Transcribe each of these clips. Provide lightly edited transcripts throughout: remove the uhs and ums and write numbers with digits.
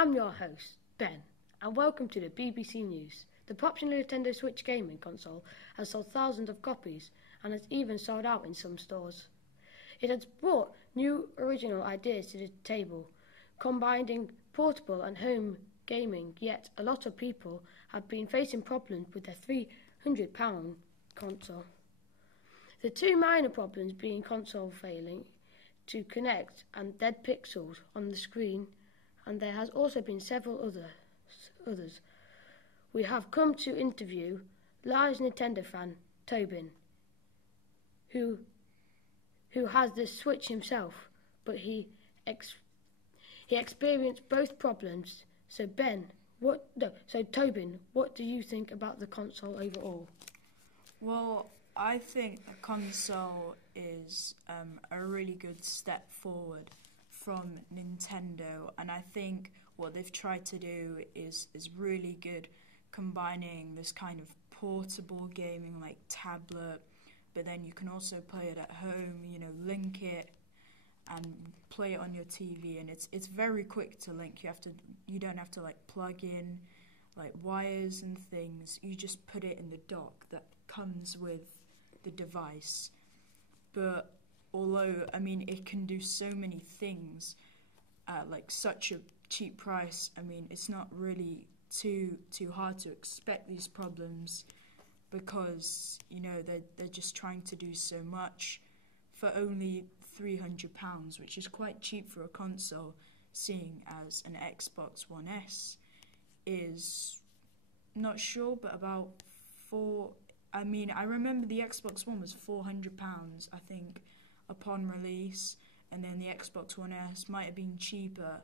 I'm your host, Ben, and welcome to the BBC News. The popular Nintendo Switch gaming console has sold thousands of copies and has even sold out in some stores. It has brought new original ideas to the table, combining portable and home gaming, yet a lot of people have been facing problems with their £300 console. The two minor problems being console failing to connect and dead pixels on the screen, and there has also been several others. We have come to interview live Nintendo fan Tobin, who has the Switch himself, but he experienced both problems. So Tobin, what do you think about the console overall? Well, I think the console is a really good step forward from Nintendo, and I think what they've tried to do is really good, combining this kind of portable gaming like tablet, but then you can also play it at home, link it and play it on your TV, and it's very quick to link. You don't have to like plug in like wires and things. You just put it in the dock that comes with the device. But although it can do so many things at like such a cheap price, it's not really too hard to expect these problems, because they're just trying to do so much for only £300, which is quite cheap for a console, seeing as an Xbox One S is, not sure, but about I remember the Xbox One was £400, I think, upon release, and then the Xbox One S might have been cheaper,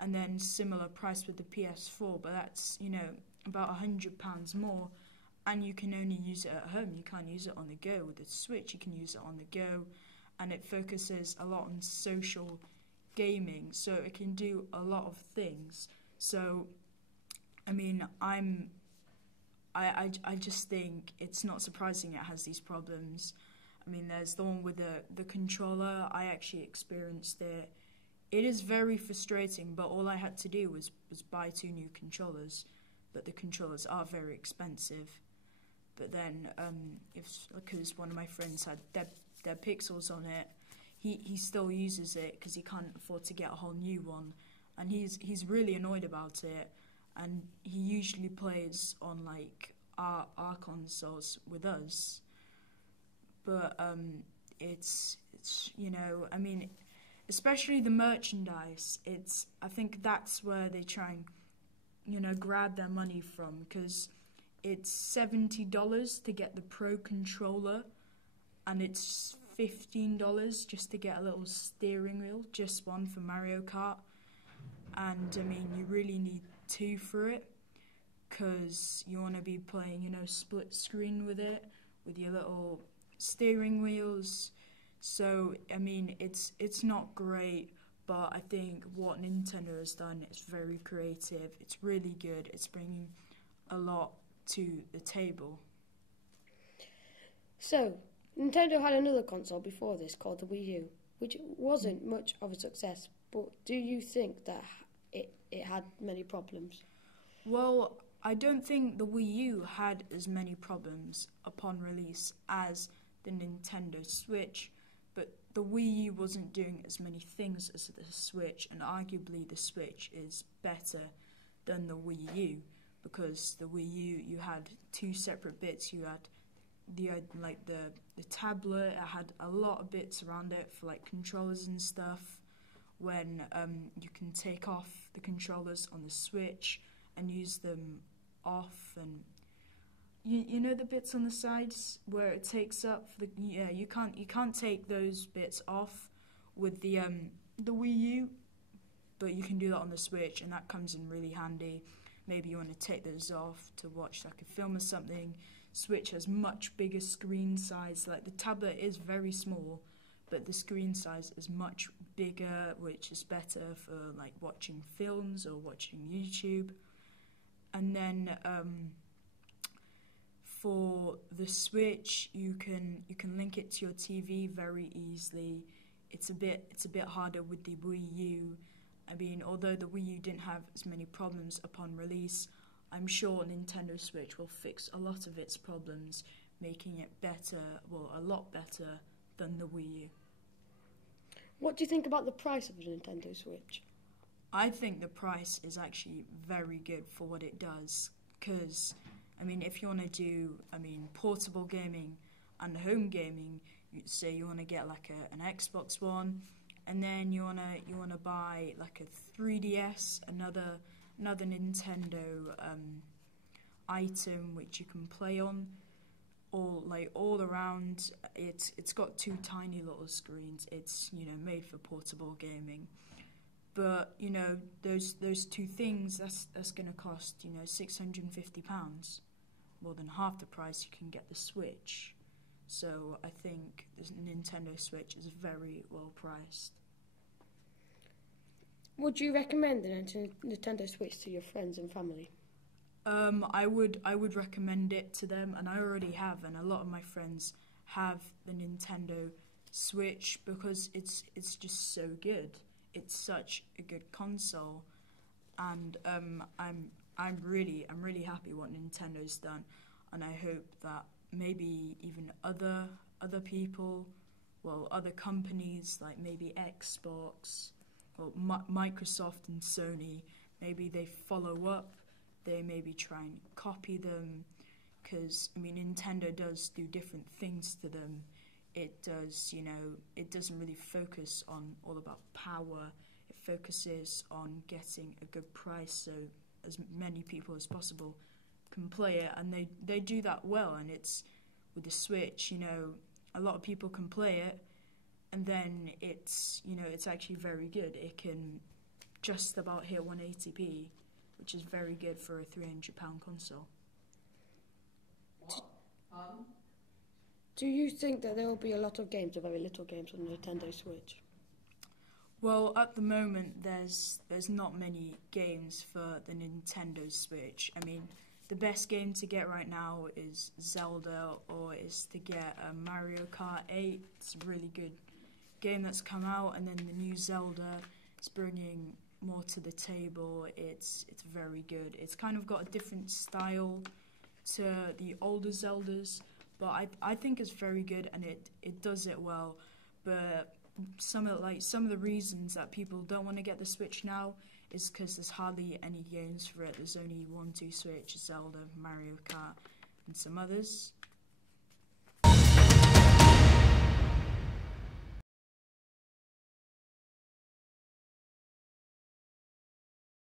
and then similar price with the PS4, but that's, about £100 more, and you can only use it at home. You can't use it on the go. With the Switch, you can use it on the go, and it focuses a lot on social gaming, so it can do a lot of things. So, I just think it's not surprising it has these problems. There's the one with the controller. I actually experienced it. It is very frustrating, but all I had to do was buy 2 new controllers. But the controllers are very expensive. But then, because one of my friends had dead pixels on it, he still uses it because he can't afford to get a whole new one, and he's really annoyed about it. And he usually plays on like our consoles with us. But it's especially the merchandise. I think that's where they try and grab their money from, because it's $70 to get the Pro controller, and it's $15 just to get a little steering wheel, just one for Mario Kart. And you really need 2 for it, because you want to be playing split screen with it, with your little steering wheels. So it's not great, but I think what Nintendo has done is very creative. It's really good. It's bringing a lot to the table. So Nintendo had another console before this called the Wii U, which wasn't much of a success, but do you think that it had many problems? Well, I don't think the Wii U had as many problems upon release as the Nintendo Switch, but the Wii U wasn't doing as many things as the Switch, and arguably the Switch is better than the Wii U, because the Wii U, you had 2 separate bits. You had the tablet. It had a lot of bits around it for like controllers and stuff, when you can take off the controllers on the Switch and use them off, and you know the bits on the sides where it takes up you can't take those bits off with the Wii U, but you can do that on the Switch, and that comes in really handy. Maybe you want to take those off to watch like a film or something. Switch has much bigger screen size. Like the tablet is very small, but the screen size is much bigger, which is better for like watching films or watching YouTube. And then for the Switch, you can link it to your TV very easily. It's a bit harder with the Wii U, I mean, although the Wii U didn't have as many problems upon release, I'm sure Nintendo Switch will fix a lot of its problems, making it better, well, a lot better than the Wii U. What do you think about the price of the Nintendo Switch? I think the price is actually very good for what it does, because, I mean, if you want to do, portable gaming and home gaming, say you want to get like an Xbox One, and then you wanna buy like a 3DS, another Nintendo item which you can play on, all around. It's got two tiny little screens. It's made for portable gaming, but those two things that's gonna cost £650, more than half the price you can get the Switch. So I think the Nintendo Switch is very well priced. Would you recommend the Nintendo Switch to your friends and family? I would recommend it to them, and I already have, and a lot of my friends have the Nintendo Switch because it's just so good. It's such a good console, and I'm really happy what Nintendo's done, and I hope that maybe even other people, well, other companies like maybe Xbox, or Microsoft and Sony, maybe they follow up. They maybe try and copy them, because Nintendo does do different things to them. It does, it doesn't really focus on all about power. It focuses on getting a good price so as many people as possible can play it, and they do that well. And it's with the Switch, a lot of people can play it, and then it's actually very good. It can just about hit 180p, which is very good for a £300 console. Do you think that there will be a lot of games or very little games on the Nintendo Switch? Well, at the moment, there's not many games for the Nintendo Switch. The best game to get right now is Zelda, or is to get Mario Kart 8. It's a really good game that's come out, and then the new Zelda is bringing more to the table. It's very good. It's kind of got a different style to the older Zeldas, but I think it's very good, and it does it well. But some of the reasons that people don't want to get the Switch now is because there's hardly any games for it. There's only 1, 2 Switch, Zelda, Mario Kart, and some others.